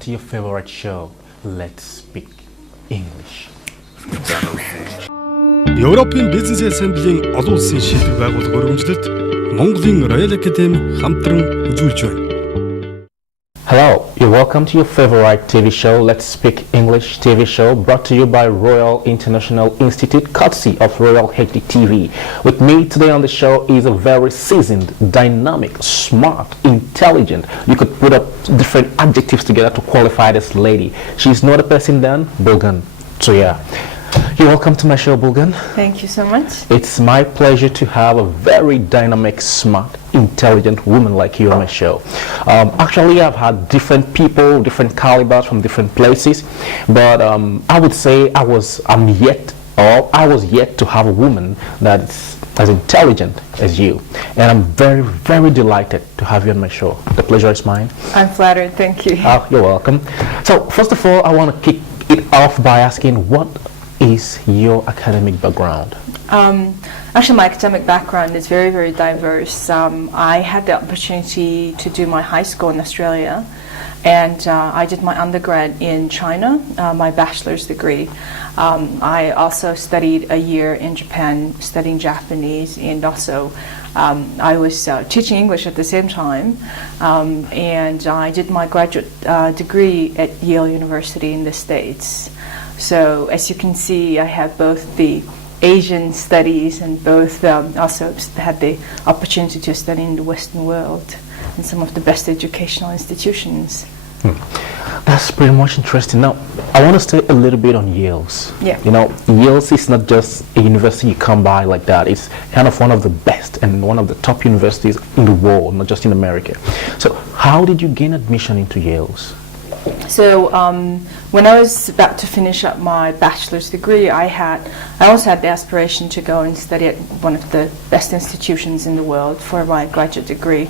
to your favorite show, Let's Speak English. Европын бизнес ассамблийн олон улсын шилдэг байгууллага өргөмжлөлд Монголын Royal Academy хамтран үзүүлж байна. Hello, you're welcome to your favorite TV show, Let's Speak English TV show, brought to you by Royal International Institute, courtesy of Royal HD TV. With me today on the show is a very seasoned, dynamic, smart, intelligent. You could put up different adjectives together to qualify this lady. She's not a person than Bulgan. So yeah, you're welcome to my show, Bulgan. Thank you so much. It's my pleasure to have a very dynamic, smart, intelligent woman like you on my show. Actually, I've had different people, different calibers from different places, but I would say I was yet to have a woman that's as intelligent as you, and I'm very, very delighted to have you on my show. The pleasure is mine. I'm flattered. Thank you. Oh, you're welcome. So first of all, I want to kick it off by asking, what is your academic background? Actually, my academic background is very, very diverse. I had the opportunity to do my high school in Australia, and I did my undergrad in China, my bachelor's degree. I also studied a year in Japan studying Japanese, and also I was teaching English at the same time, and I did my graduate degree at Yale University in the States. So as you can see, I have both the Asian studies and both also had the opportunity to study in the Western world in some of the best educational institutions. That's pretty much interesting. Now, I want to stay a little bit on Yale's. Yeah. You know, Yale's is not just a university you come by like that. It's kind of one of the best and one of the top universities in the world, not just in America. So how did you gain admission into Yale's? So when I was about to finish up my bachelor's degree, I also had the aspiration to go and study at one of the best institutions in the world for my graduate degree.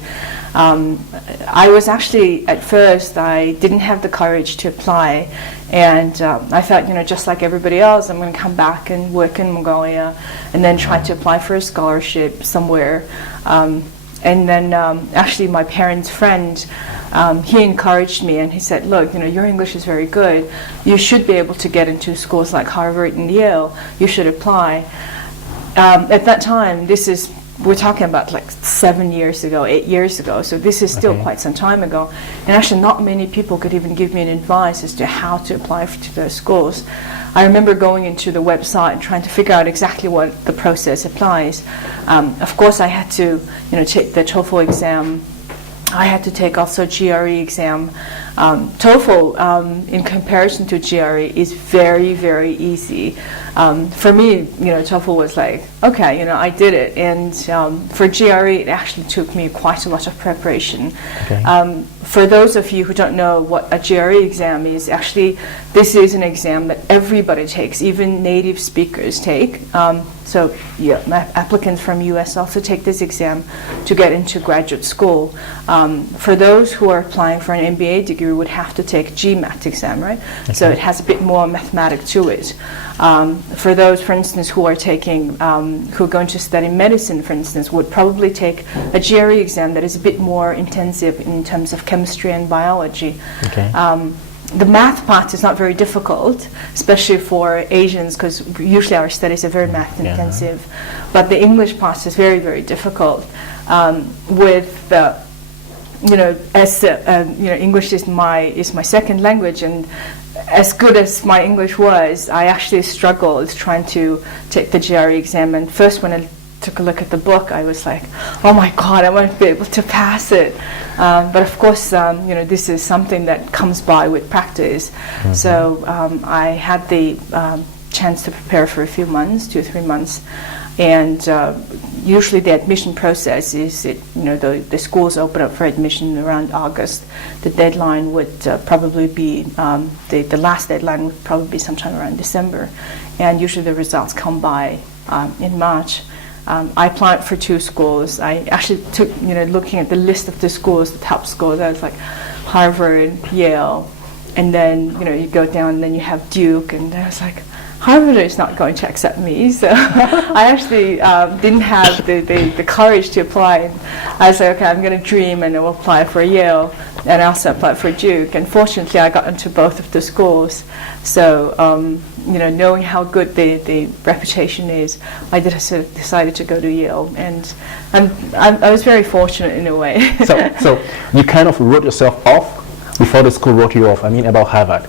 I was actually, at first, I didn't have the courage to apply, and I thought, just like everybody else, I'm going to come back and work in Mongolia and then try to apply for a scholarship somewhere. And then actually my parents' friend, he encouraged me, and he said, look, your English is very good. You should be able to get into schools like Harvard and Yale. You should apply. At that time, we're talking about like 7 years ago, 8 years ago, so this is still quite some time ago. And actually not many people could even give me an advice as to how to apply to those schools. I remember going into the website and trying to figure out exactly what the process applies. Of course, I had to take the TOEFL exam. I had to take also GRE exam. TOEFL, in comparison to GRE, is very, very easy. For me, TOEFL was like, okay, I did it. And for GRE, it actually took me quite a lot of preparation. Okay. For those of you who don't know what a GRE exam is, actually, this is an exam that everybody takes, even native speakers take. So yeah, applicants from US also take this exam to get into graduate school. For those who are applying for an MBA degree, would have to take GMAT exam, right? Okay. So it has a bit more mathematics to it. For those, for instance, who are going to study medicine, for instance, would probably take a GRE exam that is a bit more intensive in terms of chemistry and biology. Okay. The math part is not very difficult, especially for Asians, because usually our studies are very math intensive. But the English part is very, very difficult. English is my second language, and as good as my English was, I actually struggled trying to take the GRE exam. And first, when I took a look at the book, I was like, oh my God, I won't be able to pass it. But of course, this is something that comes by with practice. Mm-hmm. So I had the chance to prepare for a few months, 2 or 3 months. And usually the admission process is, the schools open up for admission around August. The deadline would probably be, the last deadline would probably be sometime around December. And usually the results come by in March. I applied for 2 schools. I actually took, looking at the list of the schools, the top schools, I was like Harvard, Yale, and then, you go down and then you have Duke, and I was like, Harvard is not going to accept me. So I actually didn't have the courage to apply. And I said, okay, I'm going to dream and I'll apply for Yale, and I also applied for Duke. And fortunately, I got into both of the schools. So, knowing how good the reputation is, I decided to go to Yale. And I was very fortunate in a way. So you kind of wrote yourself off before the school wrote you off. I mean, about Harvard.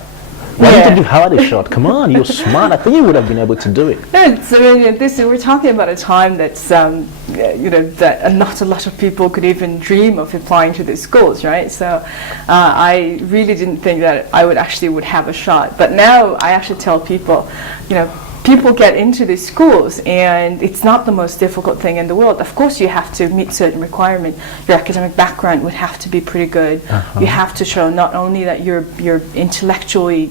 Why didn't you give Harvard a shot? Come on, you're smart. I think you would have been able to do it. We're talking about a time that's, that not a lot of people could even dream of applying to these schools, right? So I really didn't think that I would have a shot. But now I actually tell people, people get into these schools, and it's not the most difficult thing in the world. Of course, you have to meet certain requirements. Your academic background would have to be pretty good. You have to show not only that you're intellectually,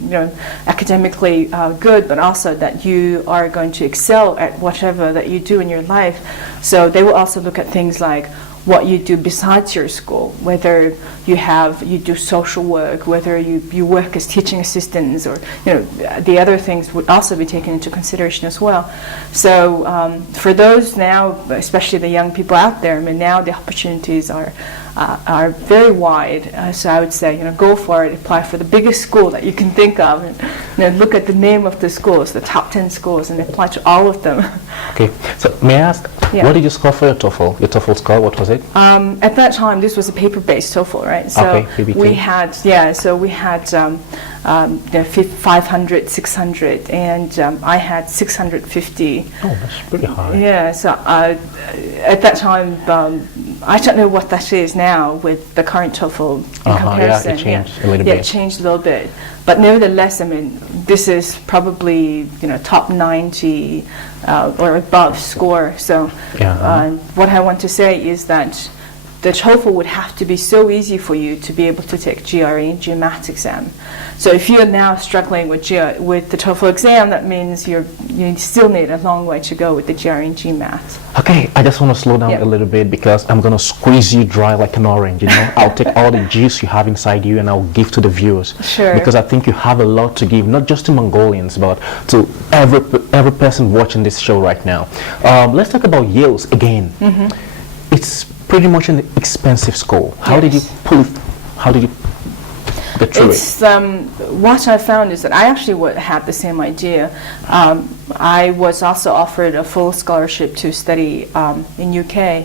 academically good, but also that you are going to excel at whatever that you do in your life. So they will also look at things like what you do besides your school, whether you do social work, whether you work as teaching assistants, or the other things would also be taken into consideration as well. So for those now, especially the young people out there, I mean, now the opportunities are very wide. So I would say, go for it, apply for the biggest school that you can think of, and look at the name of the schools, the top 10 schools, and apply to all of them. Okay, so may I ask, what did you score for your TOEFL? Your TOEFL score, what was it? At that time, this was a paper-based TOEFL, right? So we had 500, 600, and I had 650. Oh, that's pretty high. Yeah, so at that time, I don't know what that is now with the current TOEFL in comparison. Yeah, it changed a little bit. Yeah, it changed a little bit. But nevertheless, I mean, this is probably, top 90 or above score. So what I want to say is that the TOEFL would have to be so easy for you to be able to take GRE and GMAT exam. So if you're now struggling with the TOEFL exam, that means you still need a long way to go with the GRE and GMAT. Okay, I just want to slow down a little bit, because I'm going to squeeze you dry like an orange, I'll take all the juice you have inside you and I'll give to the viewers. Sure. Because I think you have a lot to give, not just to Mongolians, but to every person watching this show right now. Let's talk about Yale's again. Mm-hmm. It's pretty much an expensive school. How did you get through it? What I found is that I actually had the same idea. I was also offered a full scholarship to study in UK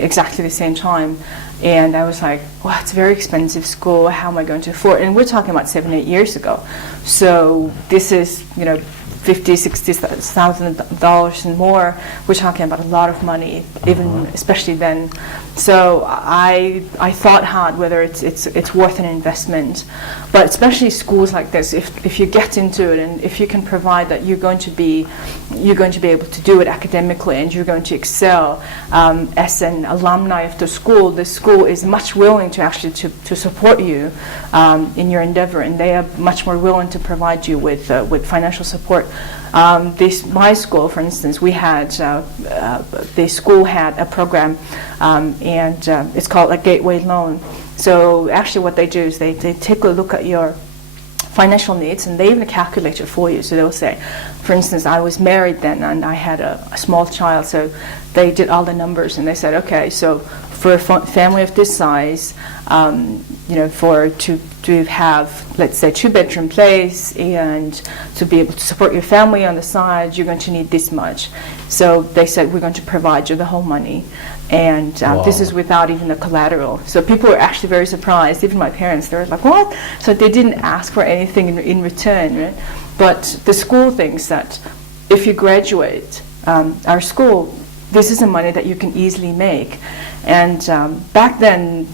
exactly the same time. And I was like, well, it's a very expensive school. How am I going to afford it? And we're talking about 7-8 years ago. So this is, $50,000-$60,000 and more. We're talking about a lot of money, even especially then. So I thought hard whether it's worth an investment. But especially schools like this, if you get into it and if you can provide that you're going to be able to do it academically and you're going to excel as an alumni of the school is much willing to actually to support you in your endeavor, and they are much more willing to provide you with financial support. My school, for instance, we had the school had a program, and it's called a gateway loan. So actually, what they do is they take a look at your financial needs, and they even calculate it for you. So they'll say, for instance, I was married then, and I had a small child, so they did all the numbers, and they said, okay, so for a family of this size, to have, let's say, 2-bedroom place and to be able to support your family on the side, you're going to need this much. So they said, we're going to provide you the whole money. And this is without even the collateral. So people were actually very surprised. Even my parents, they were like, what? So they didn't ask for anything in return. Right? But the school thinks that if you graduate our school, this is the money that you can easily make. And back then,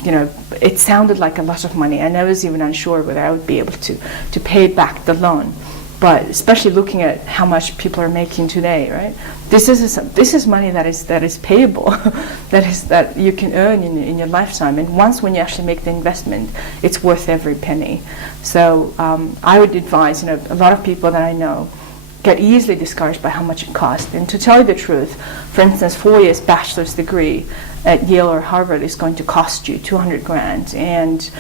it sounded like a lot of money, and I was even unsure whether I would be able to pay back the loan. But especially looking at how much people are making today, right? This is money that is payable, that you can earn in your lifetime. And once when you actually make the investment, it's worth every penny. So I would advise, a lot of people that I know get easily discouraged by how much it costs. And to tell you the truth, for instance, 4 years bachelor's degree at Yale or Harvard is going to cost you $200,000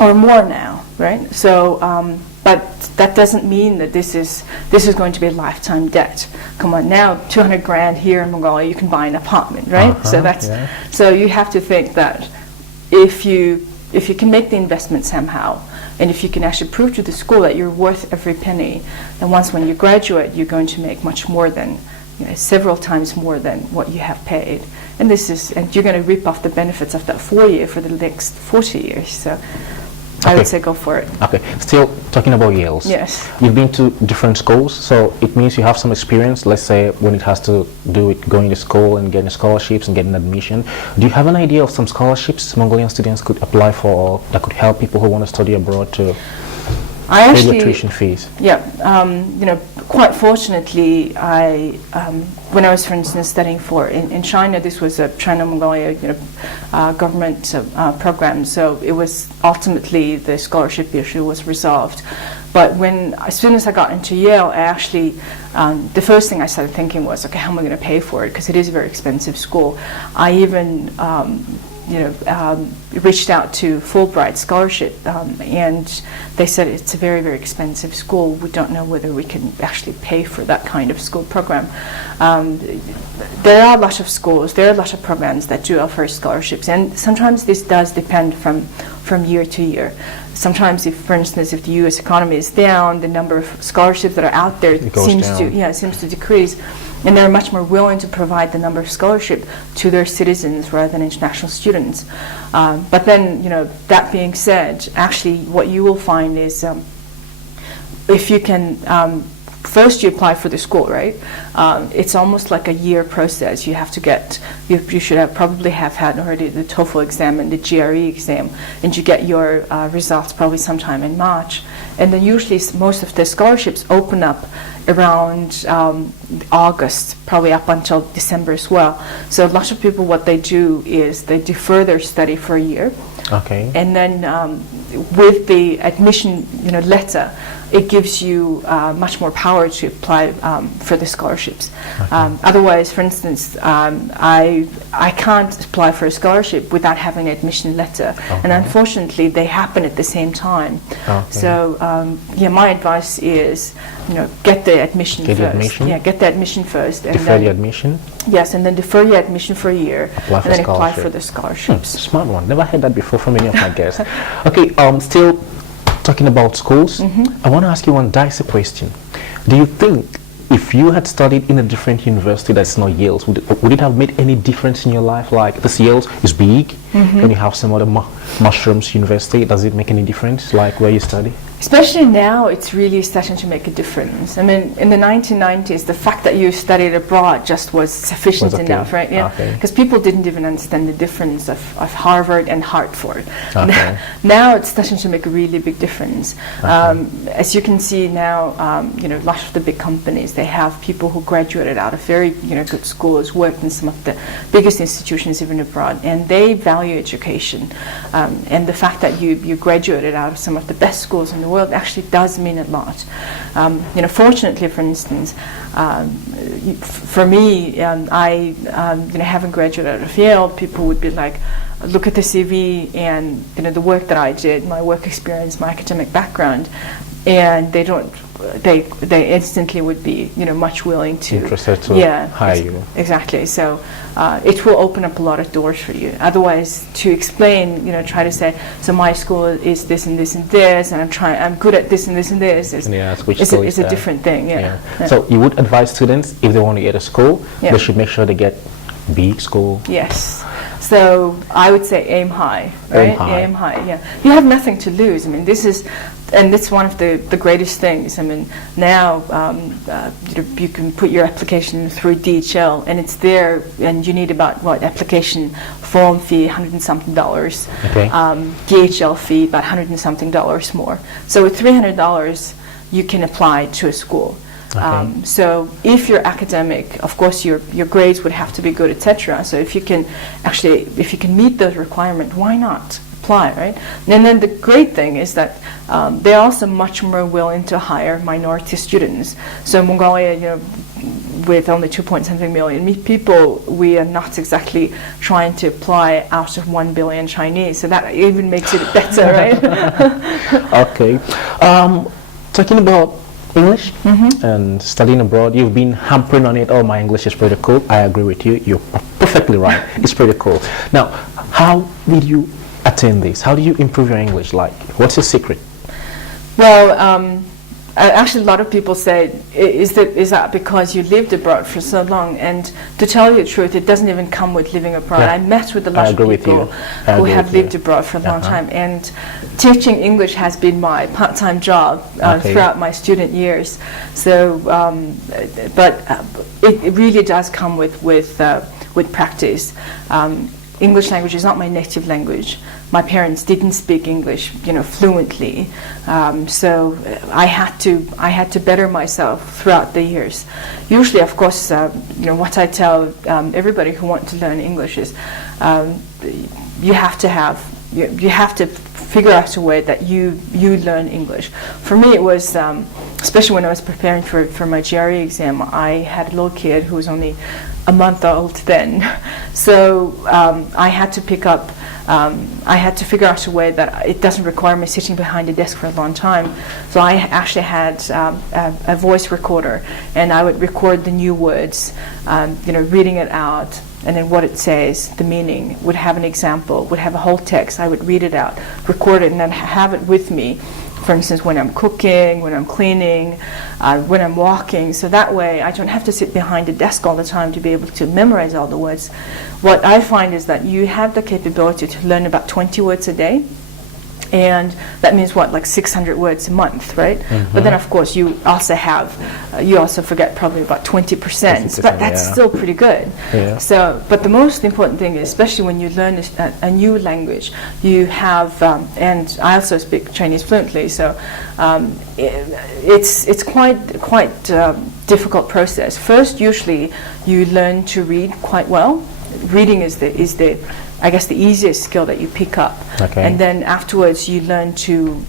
or more now, right? So, but that doesn't mean that this is going to be a lifetime debt. Come on, now 200 grand here in Mongolia, you can buy an apartment, right? So you have to think that if you can make the investment somehow, and if you can actually prove to the school that you're worth every penny, then once when you graduate, you're going to make much more than, several times more than what you have paid. And you're going to reap off the benefits of that 4 year for the next 40 years. So I would say go for it. Okay. Still talking about Yale's. Yes. You've been to different schools, so it means you have some experience, let's say, when it has to do with going to school and getting scholarships and getting admission. Do you have an idea of some scholarships Mongolian students could apply for, or that could help people who want to study abroad to pay their tuition fees? Yeah. Quite fortunately, when I was, for instance, studying in China, this was a China-Mongolia government program, so it was ultimately the scholarship issue was resolved. But as soon as I got into Yale, I actually, the first thing I started thinking was, okay, how am I going to pay for it? Because it is a very expensive school. I even reached out to Fulbright scholarship, and they said it's a very, very expensive school. We don't know whether we can actually pay for that kind of school program. There are a lot of schools, there are a lot of programs that do offer scholarships, and sometimes this does depend from year to year. Sometimes, for instance, if the U.S. economy is down, the number of scholarships that are out there seems to decrease. And they're much more willing to provide the number of scholarship to their citizens rather than international students. But then, that being said, actually what you will find is if you can, first you apply for the school, right? It's almost like a year process. You have to you should probably have had already the TOEFL exam and the GRE exam, and you get your results probably sometime in March. And then usually most of the scholarships open up around August, probably up until December as well. So a lot of people, what they do is they defer their study for a year. Okay. And then with the admission letter, it gives you much more power to apply for the scholarships. Okay. Otherwise, for instance, I can't apply for a scholarship without having an admission letter. Okay. And unfortunately, they happen at the same time. Okay. So my advice is, get the admission first. Yeah, get the admission first. And defer the admission? Yes, and then defer your admission for a year, and then apply for the scholarships. Smart one. Never heard that before from any of my guests. Okay, still talking about schools, I want to ask you one dicey question. Do you think if you had studied in a different university that's not Yale's, would it have made any difference in your life? Like, this Yale's is big, and you have some other mushrooms university. Does it make any difference, like where you study? Especially now, it's really starting to make a difference. I mean, in the 1990s, the fact that you studied abroad just was sufficient enough, right? Yeah, because people didn't even understand the difference of Harvard and Hartford. Okay. Now it's starting to make a really big difference. As you can see now, a lot of the big companies, they have people who graduated out of very good schools, worked in some of the biggest institutions even abroad, and they value education. And the fact that you graduated out of some of the best schools in the world actually does mean a lot. Fortunately, for instance, for me, I having graduated out of Yale, people would be like, look at the CV and the work that I did, my work experience, my academic background, and they instantly would be much willing to interested to hire you. Exactly. So it will open up a lot of doors for you. Otherwise, to explain, try to say, so my school is this and this and this, and I'm good at this and this and this. It's a different thing. Yeah. So you would advise students, if they want to get a school, they should make sure they get big school. Yes. So I would say aim high, right? Aim high. Yeah. You have nothing to lose. I mean, and it's one of the greatest things. I mean, now you can put your application through DHL, and it's there, and you need about application form fee, $100 and something. Okay. DHL fee about $100 and something more. So with $300, you can apply to a school. Okay. So if you're academic, of course your grades would have to be good, etc. So if you can meet those requirements, why not apply, right? And then the great thing is that they're also much more willing to hire minority students. So Mongolia, with only 2.something million people, we are not exactly trying to apply out of 1 billion Chinese. So that even makes it better, right? Okay. talking about English and studying abroad, you've been hampering on it. Oh, my English is pretty cool. I agree with you. You're perfectly right. It's pretty cool. Now, how did you attain this? How do you improve your English? Like, what's your secret? Well, actually, a lot of people say, is that because you lived abroad for so long? And to tell you the truth, it doesn't even come with living abroad. Yeah. I met with a lot of people who have lived abroad for a long time. And teaching English has been my part-time job throughout my student years. So, but it really does come with practice. English language is not my native language. My parents didn't speak English, fluently, so I had to better myself throughout the years. Usually, of course, what I tell everybody who wants to learn English is you have to figure out a way that you learn English. For me, it was especially when I was preparing for my GRE exam. I had a little kid who was only a month old then, so I had to pick up. I had to figure out a way that it doesn't require me sitting behind a desk for a long time. So I actually had a voice recorder, and I would record the new words, reading it out, and then what it says, the meaning, would have an example, would have a whole text. I would read it out, record it, and then have it with me. For instance, when I'm cooking, when I'm cleaning, when I'm walking. So that way I don't have to sit behind a desk all the time to be able to memorize all the words. What I find is that you have the capability to learn about 20 words a day. And that means what, like 600 words a month, right? But then, of course, you also forget probably about 20%, but that's still pretty good. Yeah. So, but the most important thing is, especially when you learn a new language, you have, and I also speak Chinese fluently, so it's quite difficult process. First, usually, you learn to read quite well. Reading is the I guess the easiest skill that you pick up, and then afterwards you learn to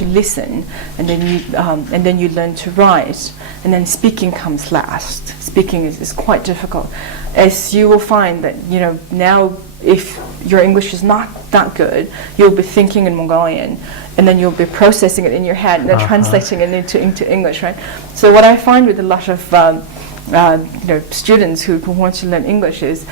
listen, and then you learn to write, and then speaking comes last. Speaking is quite difficult, as you will find that now if your English is not that good, you'll be thinking in Mongolian, and then you'll be processing it in your head and then translating it into English, right? So what I find with a lot of students who want to learn English is,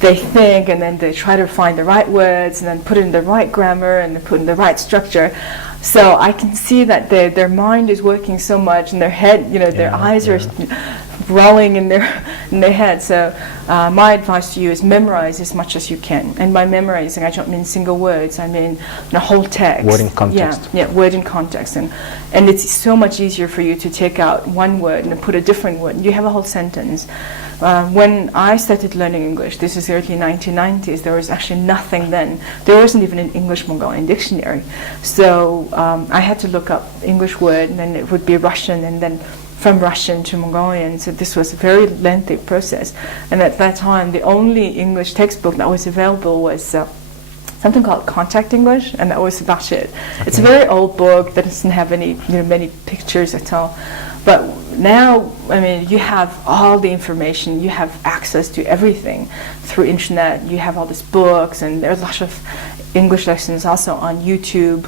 they think and then they try to find the right words and then put in the right grammar and put in the right structure. So I can see that their mind is working so much, and their head, their eyes are rolling in their head. So my advice to you is memorize as much as you can. And by memorizing, I don't mean single words. I mean the whole text. Word in context. Yeah, word in context. And it's so much easier for you to take out one word and put a different word. You have a whole sentence. When I started learning English, this is early 1990s, there was actually nothing then. There wasn't even an English-Mongolian dictionary. So I had to look up English word, and then it would be Russian, and then from Russian to Mongolian. So this was a very lengthy process. And at that time, the only English textbook that was available was something called Contact English, and that was about it. It's a very old book that doesn't have any many pictures at all. But now, I mean, you have all the information, you have access to everything through internet, you have all these books, and there's a lot of English lessons also on YouTube.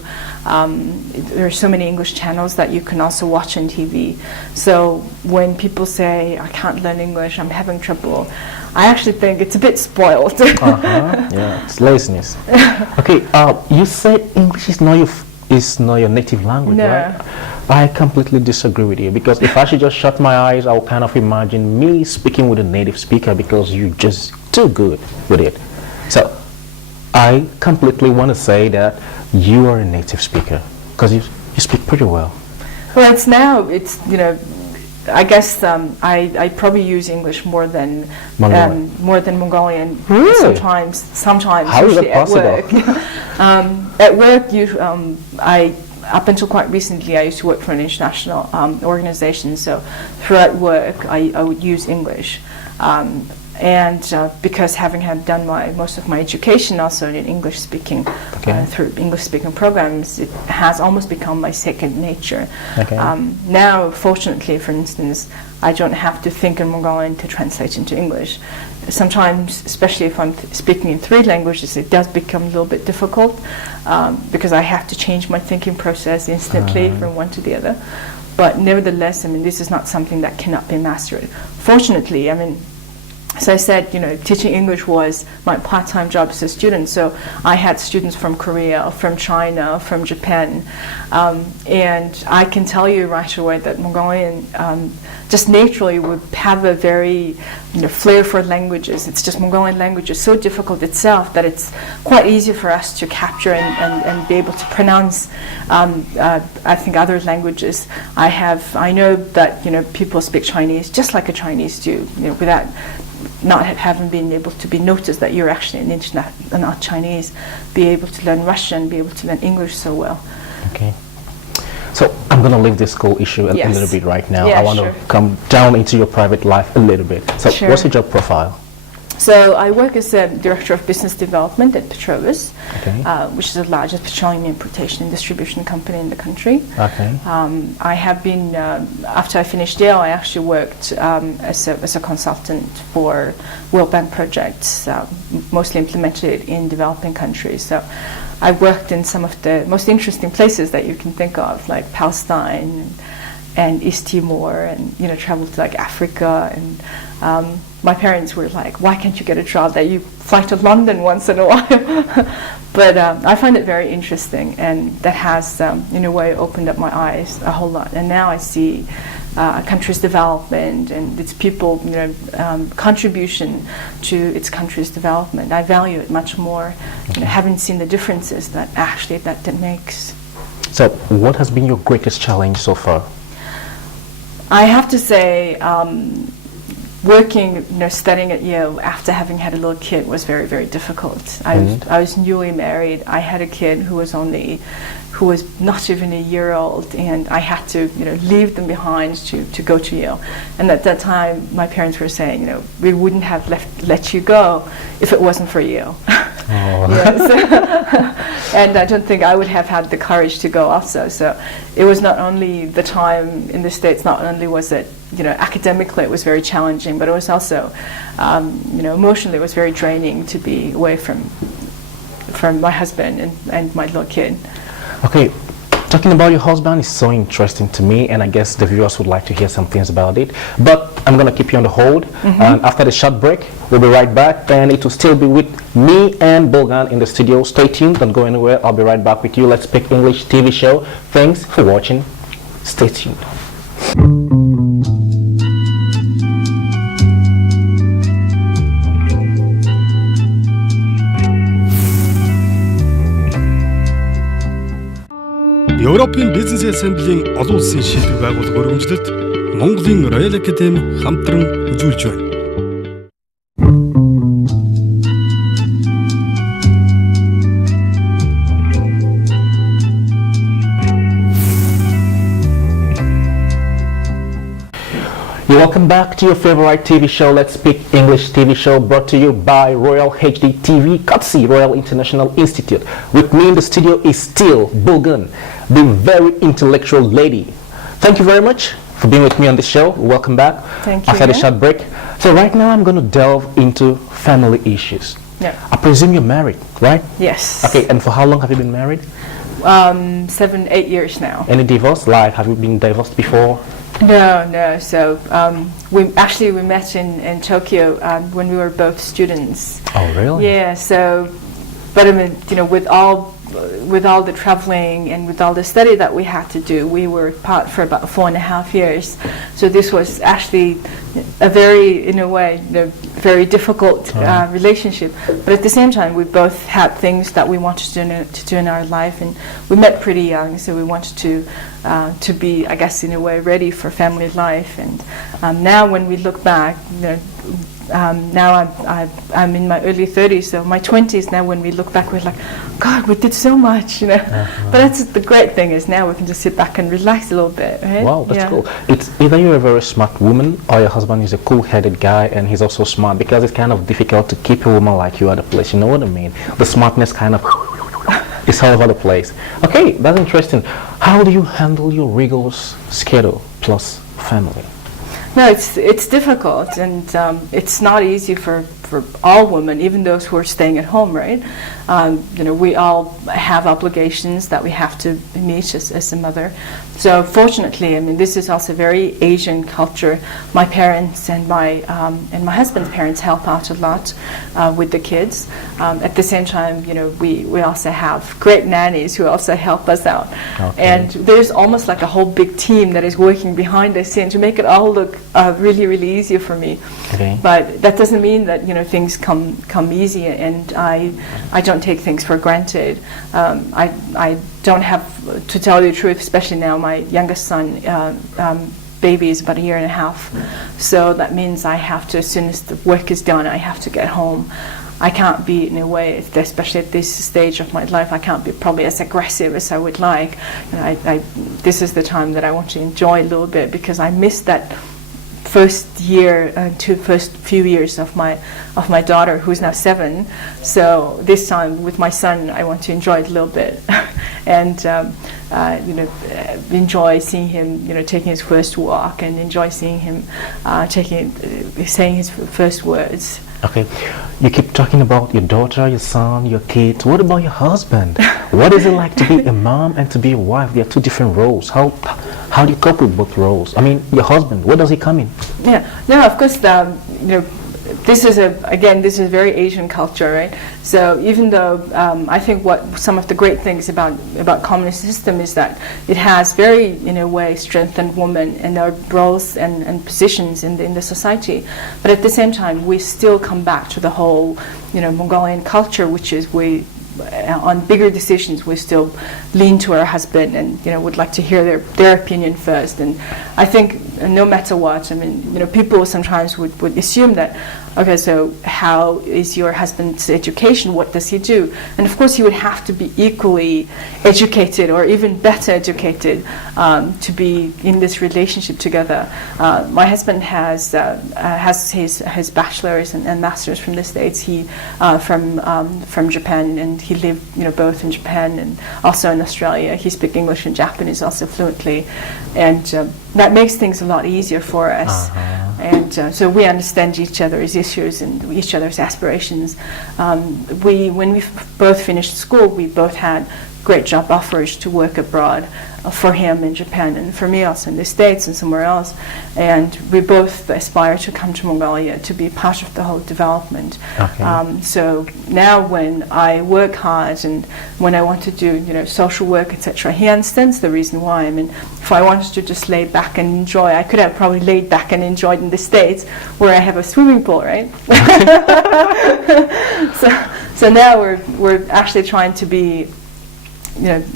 There are so many English channels that you can also watch on TV. So when people say, I can't learn English, I'm having trouble, I actually think it's a bit spoiled. Yeah, it's laziness. Okay, you said English is not your native language, No. right? I completely disagree with you, because if I should just shut my eyes, I'll kind of imagine me speaking with a native speaker, because you're just too good with it. So I completely want to say that you are a native speaker, because you speak pretty well. Well, I guess I probably use English more than Mongolian. Really? Sometimes. How is usually that possible? At work, up until quite recently, I used to work for an international organization. So throughout work, I would use English. Because having done most of my education also in English-speaking, through English-speaking programs, it has almost become my second nature. Now, fortunately, for instance, I don't have to think in Mongolian to translate into English. sometimes, especially if I'm speaking in 3 languages, it does become a little bit difficult because I have to change my thinking process instantly from one to the other. But nevertheless, I mean, this is not something that cannot be mastered. Fortunately, I mean, as I said, you know, teaching English was my part-time job as a student. So I had students from Korea, from China, from Japan, and I can tell you right away that Mongolian just naturally would have a very, you know, flair for languages. It's just Mongolian language is so difficult itself that it's quite easy for us to capture and be able to pronounce. I think other languages. I know that, you know, people speak Chinese just like a Chinese do, you know, without not having been able to be noticed that you're actually an international, not Chinese, be able to learn Russian, be able to learn English so well. Okay. So I'm going to leave this school issue a little bit right now. Yeah, I want to come down into your private life a little bit. So what's your job profile? So I work as a Director of Business Development at Petrobras, which is the largest petroleum importation and distribution company in the country. Okay. I have been, after I finished Yale, I actually worked as a consultant for World Bank projects, mostly implemented in developing countries. So I worked in some of the most interesting places that you can think of, like Palestine and East Timor, and, you know, traveled to like Africa. And my parents were like, why can't you get a job that you fly to London once in a while? But I find it very interesting, and that has, in a way, opened up my eyes a whole lot. And now I see a country's development and its people, you know, contribution to its country's development. I value it much more, you know, having seen the differences that actually that makes. So what has been your greatest challenge so far? I have to say, working, you know, studying at Yale after having had a little kid was very, very difficult. I was newly married. I had a kid who was not even a year old, and I had to, you know, leave them behind to go to Yale. And at that time, my parents were saying, you know, we wouldn't have let you go if it wasn't for Yale. And I don't think I would have had the courage to go also. So it was not only the time in the States, not only was it, you know, academically it was very challenging, but it was also, you know, emotionally it was very draining to be away from my husband and my little kid. Okay, talking about your husband is so interesting to me, and I guess the viewers would like to hear some things about it. But I'm going to keep you on the hold. And after the short break, we'll be right back, and it will still be with me and Bulgan in the studio. Stay tuned, don't go anywhere. I'll be right back with you. Let's Speak English TV show. Thanks for watching. Stay tuned. Европын бизнес ассамблийн олон улсын шилдэг байгууллага өргөмжлөлд Монголын Royal Academy хамтран үзүүлж байна. Welcome back to your favorite TV show, Let's Speak English TV show, brought to you by Royal HD TV, courtesy Royal International Institute. With me in the studio is still Bulgan, the very intellectual lady. Thank you very much for being with me on the show. Welcome back. Thank you. After the short break. So right now I'm going to delve into family issues. Yeah. I presume you're married, right? Yes. Okay, and for how long have you been married? 7, 8 years now. Any divorce? Like, have you been divorced before? No. So we met in Tokyo when we were both students. Oh, really? Yeah. So, but I mean, you know, with all the traveling and with all the study that we had to do, we were apart for about 4.5 years. So this was actually a very, in a way, very difficult relationship. But at the same time, we both had things that we wanted to do in our life, and we met pretty young, so we wanted to be, I guess, in a way, ready for family life. And now, when we look back, you know, now I'm in my early 30s, so my 20s. Now, when we look back, we're like, God, we did so much, you know. But that's the great thing is now we can just sit back and relax a little bit, right? Wow, that's cool. It's either you're a very smart woman or your husband is a cool-headed guy and he's also smart, because it's kind of difficult to keep a woman like you at a place. You know what I mean? The smartness kind of is all over the place. Okay, that's interesting. How do you handle your rigorous schedule plus family? No, it's difficult, and it's not easy for all women, even those who are staying at home, right? We all have obligations that we have to meet as a mother. So fortunately, I mean, this is also very Asian culture. My parents and my husband's parents help out a lot with the kids. At the same time, we also have great nannies who also help us out. Okay. And there's almost like a whole big team that is working behind the scenes to make it all look really, really easier for me. Okay. But that doesn't mean that things come easy, and I don't take things for granted. I don't have, to tell you the truth, especially now, my youngest son, baby is about 1.5 years. So that means I have to, as soon as the work is done, I have to get home. I can't be, in a way, especially at this stage of my life, I can't be probably as aggressive as I would like. This is the time that I want to enjoy a little bit, because I missed that first few years of my daughter, who's now 7. So this time with my son, I want to enjoy it a little bit, and enjoy seeing him, taking his first walk, and enjoy seeing him saying his first words. Okay, you keep talking about your daughter, your son, your kids. What about your husband? What is it like to be a mom and to be a wife? They are two different roles. How do you cope with both roles? I mean, your husband, where does he come in? Yeah, no, of course, this is very Asian culture, right? So even though I think what some of the great things about communist system is that it has very, in a way, strengthened women and their roles and positions in the society, but at the same time we still come back to the whole Mongolian culture, which is on bigger decisions we still lean to our husband and would like to hear their opinion first. And I think no matter what, I mean, people sometimes would assume that, okay, so how is your husband's education? What does he do? And of course he would have to be equally educated or even better educated to be in this relationship together. My husband has his bachelor's and master's from the States. He from Japan, and he lived both in Japan and also in Australia. He speaks English and Japanese also fluently, and that makes things a lot easier for us. And so we understand each other's issues and each other's aspirations. When we both finished school, we both had great job offers to work abroad, for him in Japan and for me also in the States and somewhere else. And we both aspire to come to Mongolia to be part of the whole development. Okay. So now when I work hard and when I want to do social work, etc., he understands the reason why. I mean, if I wanted to just lay back and enjoy, I could have probably laid back and enjoyed in the States where I have a swimming pool, right? So now we're actually trying to be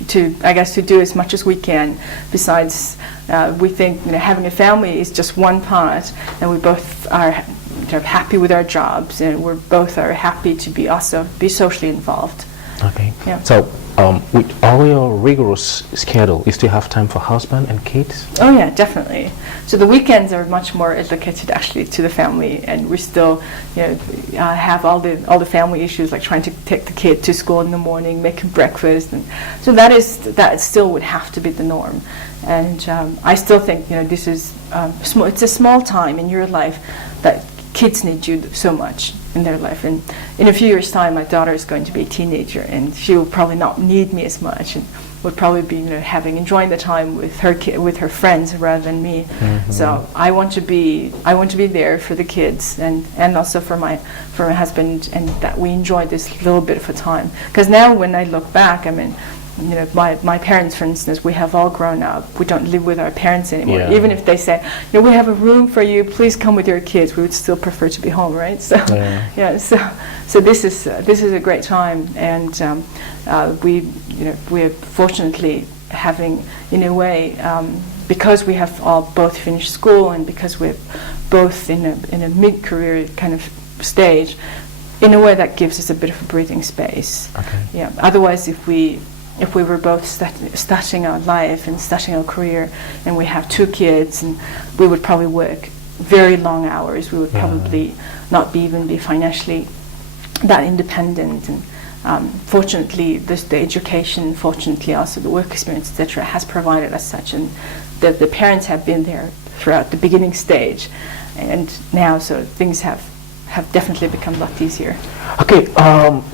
to do as much as we can. Besides, we think having a family is just one part, and we both are happy with our jobs, and we both are happy to be socially involved. Okay. Yeah. So, with all your rigorous schedule, you still have time for husband and kids? Oh yeah, definitely. So the weekends are much more dedicated actually to the family, and we still, have all the family issues like trying to take the kid to school in the morning, making breakfast, and so that still would have to be the norm. And I still think this is it's a small time in your life that kids need you so much in their life, and in a few years' time, my daughter is going to be a teenager, and she will probably not need me as much, and would probably be enjoying the time with her friends rather than me. Mm-hmm. So I want to be there for the kids and also for my husband, and that we enjoy this little bit of a time. Because now when I look back, I mean, my parents, for instance, we have all grown up. We don't live with our parents anymore. Yeah. Even if they say, we have a room for you, please come with your kids, we would still prefer to be home, right? So, yeah. So this is a great time, and we're fortunately having, in a way, because we have both finished school, and because we're both in a mid-career kind of stage, in a way that gives us a bit of a breathing space. Okay. Yeah. Otherwise, if we were both starting our life and starting our career, and we have 2 kids, and we would probably work very long hours, we would probably not be financially that independent. And fortunately, the education, fortunately also the work experience, etc., has provided us such, and the parents have been there throughout the beginning stage, and now so things have definitely become a lot easier. Okay,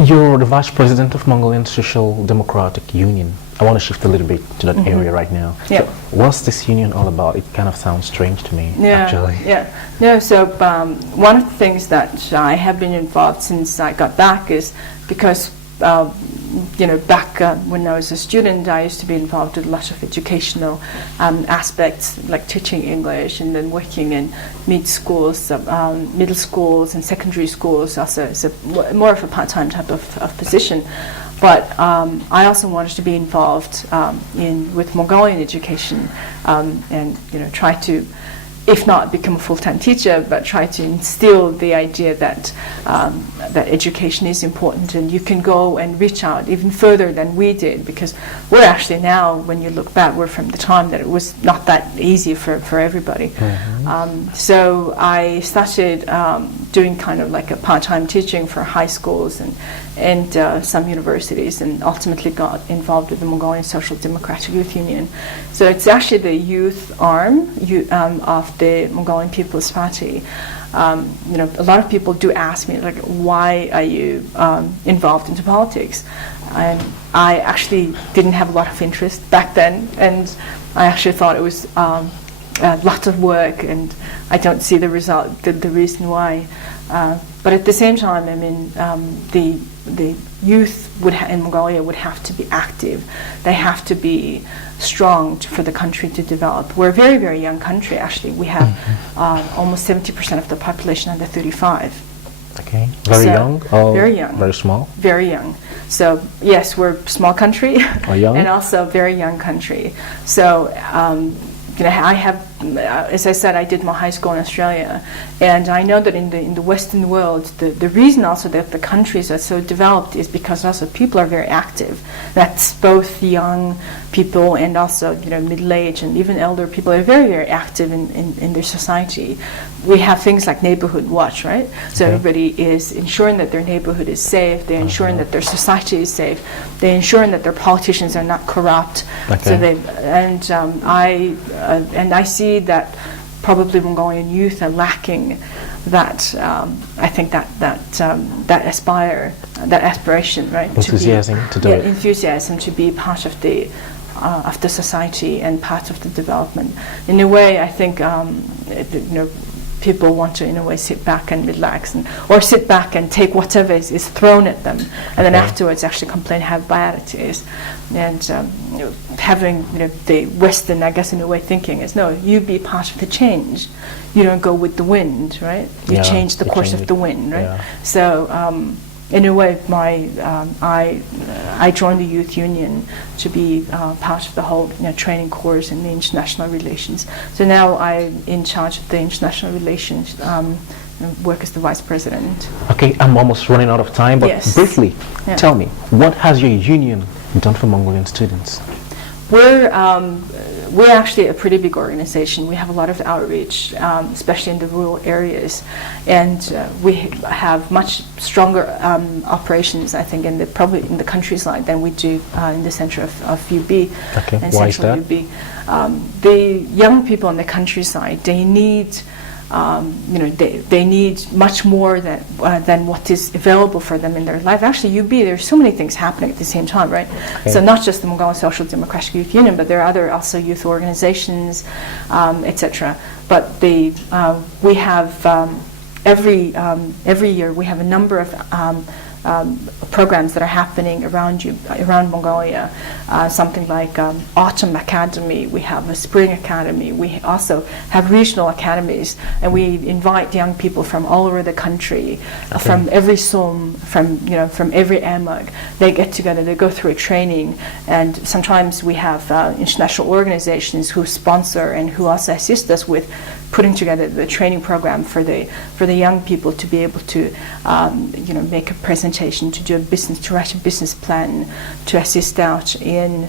you're the vice president of Mongolian Social Democratic Union. I want to shift a little bit to that area right now. Yeah. So what's this union all about? It kind of sounds strange to me, actually. Yeah. No, so one of the things that I have been involved since I got back is because, back when I was a student, I used to be involved with a lot of educational aspects, like teaching English and then working in middle schools and secondary schools. Also, it's more of a part-time type of position. But I also wanted to be involved with Mongolian education and try to, if not become a full-time teacher, but try to instill the idea that that education is important and you can go and reach out even further than we did, because we're actually now, when you look back, we're from the time that it was not that easy for everybody. So I started doing kind of like a part-time teaching for high schools and some universities, and ultimately got involved with the Mongolian Social Democratic Youth Union. So it's actually the youth arm of the Mongolian People's Party. A lot of people do ask me, like, why are you involved into politics? And I actually didn't have a lot of interest back then, and I actually thought it was a lot of work, and I don't see the reason why. But at the same time, I mean, the youth in Mongolia would have to be active. They have to be strong for the country to develop. We're a very, very young country, actually. We have almost 70% of the population under 35. Okay, very young? Very young. Very small? Very young. So, yes, we're a small country young? and also a very young country. So, I have, as I said, I did my high school in Australia, and I know that in the Western world, the reason also that the countries are so developed is because also people are very active. That's both young people and also middle-aged and even elder people are very, very active in their society. We have things like neighborhood watch, right? So everybody is ensuring that their neighborhood is safe. They're ensuring that their society is safe. They're ensuring that their politicians are not corrupt. So I see that probably Mongolian youth are lacking that. I think that aspiration, right? Enthusiasm to do it. Enthusiasm to be part of the society and part of the development. In a way, I think people want to, in a way, sit back and relax, or sit back and take whatever is thrown at them, and then afterwards actually complain how bad it is. And having the Western, I guess, in a way, thinking is, no, you be part of the change. You don't go with the wind, right? You change the course of the wind, right? Yeah. So in a way, I joined the youth union to be part of the whole training course in the international relations. So now I'm in charge of the international relations, work as the vice president. Okay, I'm almost running out of time, but briefly, tell me, what has your union done for Mongolian students? We're actually a pretty big organization. We have a lot of outreach, especially in the rural areas, and we have much stronger operations, I think, probably in the countryside than we do in the center of UB. Okay, and why is that? UB. The young people in the countryside, they need. They need much more than what is available for them in their life. Actually, UB, there's so many things happening at the same time, right? Okay. So not just the Mongolian Social Democratic Youth Union, but there are other also youth organizations, etc. But we have every year we have a number of programs that are happening around Mongolia, something like Autumn Academy. We have a Spring Academy. We also have regional academies, and we invite young people from all over the country, from every SOM, from every AMAG. They get together. They go through a training, and sometimes we have international organizations who sponsor and who also assist us with putting together the training program for the young people to be able to make a presentation, to write a business plan, to assist out in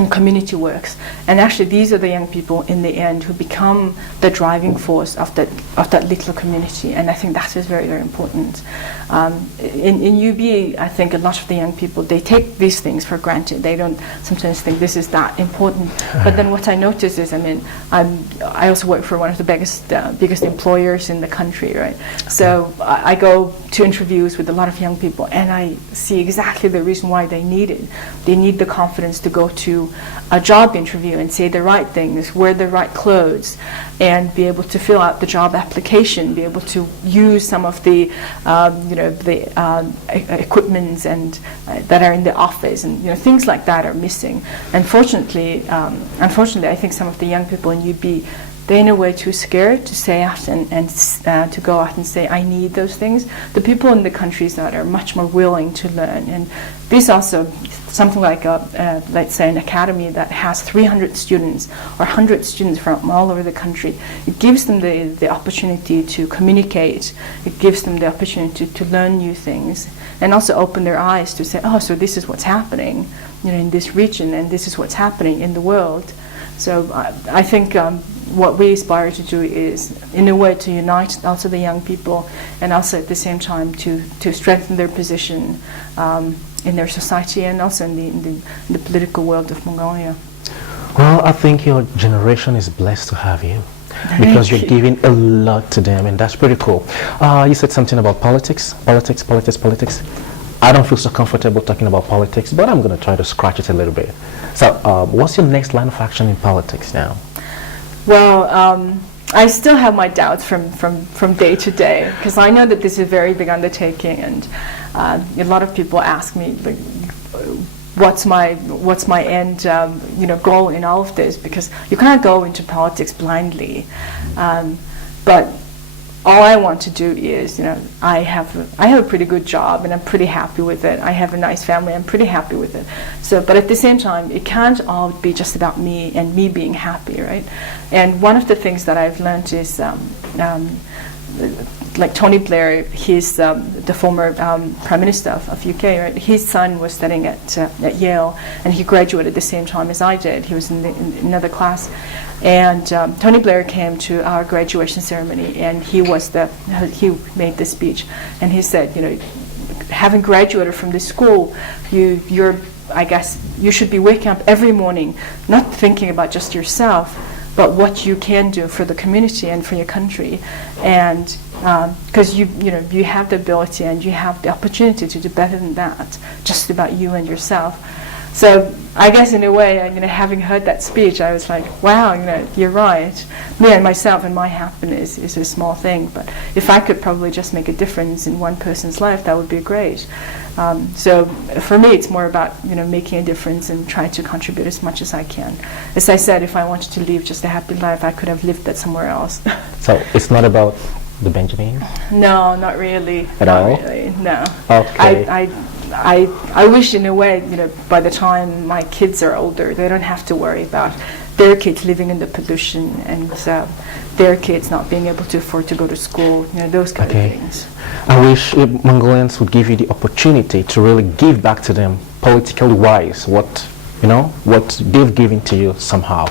and community works. And actually these are the young people in the end who become the driving force of that little community, and I think that is very, very important. In UB, I think a lot of the young people, they take these things for granted. They don't sometimes think this is that important. But then what I notice is, I mean, I also work for one of the biggest employers in the country, right? So I go to interviews with a lot of young people, and I see exactly the reason why they need it. They need the confidence to go to a job interview and say the right things, wear the right clothes, and be able to fill out the job application, be able to use some of the equipments and that are in the office, and things like that are missing. Unfortunately, I think some of the young people in UB, they're in a way too scared to say out and to go out and say, I need those things. The people in the countryside are much more willing to learn. And this also, something like, let's say, an academy that has 300 students or 100 students from all over the country, it gives them the opportunity to communicate. It gives them the opportunity to learn new things, and also open their eyes to say, oh, so this is what's happening in this region, and this is what's happening in the world. So I think what we aspire to do is, in a way, to unite also the young people, and also at the same time to strengthen their position in their society, and also in the political world of Mongolia. Well, I think your generation is blessed to have you, because you're giving a lot to them, and that's pretty cool. You said something about politics. I don't feel so comfortable talking about politics, but I'm going to try to scratch it a little bit. So what's your next line of action in politics now? Well, I still have my doubts from day to day, because I know that this is a very big undertaking, and a lot of people ask me, like, what's my end goal in all of this, because you cannot go into politics blindly. But all I want to do is, I have a pretty good job, and I'm pretty happy with it. I have a nice family, I'm pretty happy with it. So, but at the same time, it can't all be just about me and me being happy, right? And one of the things that I've learned is, like Tony Blair, he's the former Prime Minister of UK, right? His son was studying at Yale, and he graduated the same time as I did. He was in another class. And Tony Blair came to our graduation ceremony, and he made the speech, and he said, having graduated from this school, I guess you should be waking up every morning, not thinking about just yourself, but what you can do for the community and for your country, and because you have the ability and you have the opportunity to do better than that, just about you and yourself. So I guess in a way, having heard that speech, I was like, wow, you're right. Me and myself and my happiness is a small thing, but if I could probably just make a difference in one person's life, that would be great. So for me, it's more about making a difference and trying to contribute as much as I can. As I said, if I wanted to live just a happy life, I could have lived that somewhere else. So it's not about the Benjamin? No, not really. At all? Really, no. Okay. I wish, in a way, by the time my kids are older, they don't have to worry about their kids living in the pollution and their kids not being able to afford to go to school, those kind of things. I wish Mongolians would give you the opportunity to really give back to them, politically wise, what they've given to you somehow.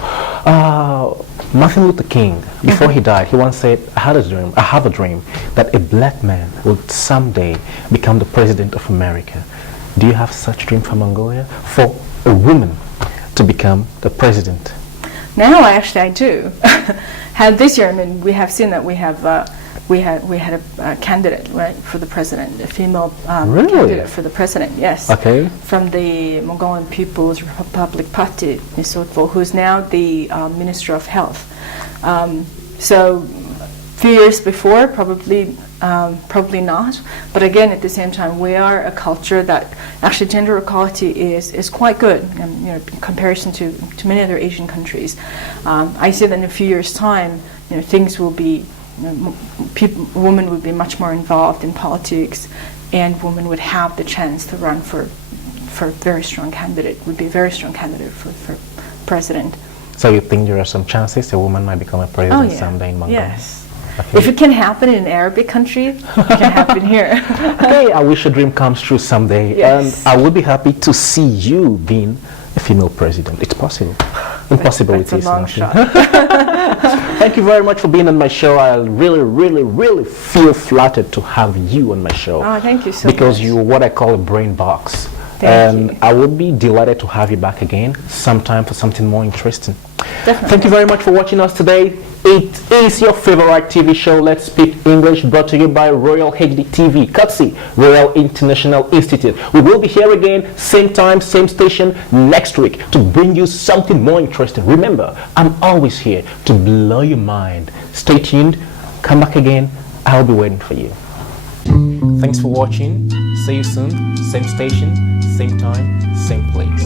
Martin Luther King, before he died, he once said, I have a dream that a black man would someday become the president of America. Do you have such dream for Mongolia? For a woman to become the president? Now, I do. This year, we have seen that we had a candidate, right, for the president, a female candidate for the president, yes. Okay. From the Mongolian People's Republic Party, who's now the Minister of Health. So, a few years before, probably not. But again, at the same time, we are a culture that actually gender equality is quite good, in comparison to many other Asian countries. I see that in a few years' time, things will be. Women would be much more involved in politics, and women would have the chance to run for a very strong candidate, would be a very strong candidate for president. So you think there are some chances a woman might become a president someday in Mongolia? Yes. Okay. If it can happen in an Arabic country, it can happen here. Okay, I wish your dream comes true someday. Yes. And I would be happy to see you being a female president. It's possible. Impossibility That's is a long nothing. shot. Thank you very much for being on my show. I really, really, really feel flattered to have you on my show. Oh, thank you so because much. you're what I call a brain box. Thank you. I would be delighted to have you back again sometime for something more interesting. Definitely. Thank you very much for watching us today. It is your favorite TV show, Let's Speak English, brought to you by Royal HD TV, courtesy Royal International Institute. We will be here again, same time, same station, next week to bring you something more interesting. Remember, I'm always here to blow your mind. Stay tuned. Come back again. I'll be waiting for you. Thanks for watching. See you soon. Same station, same time, same place.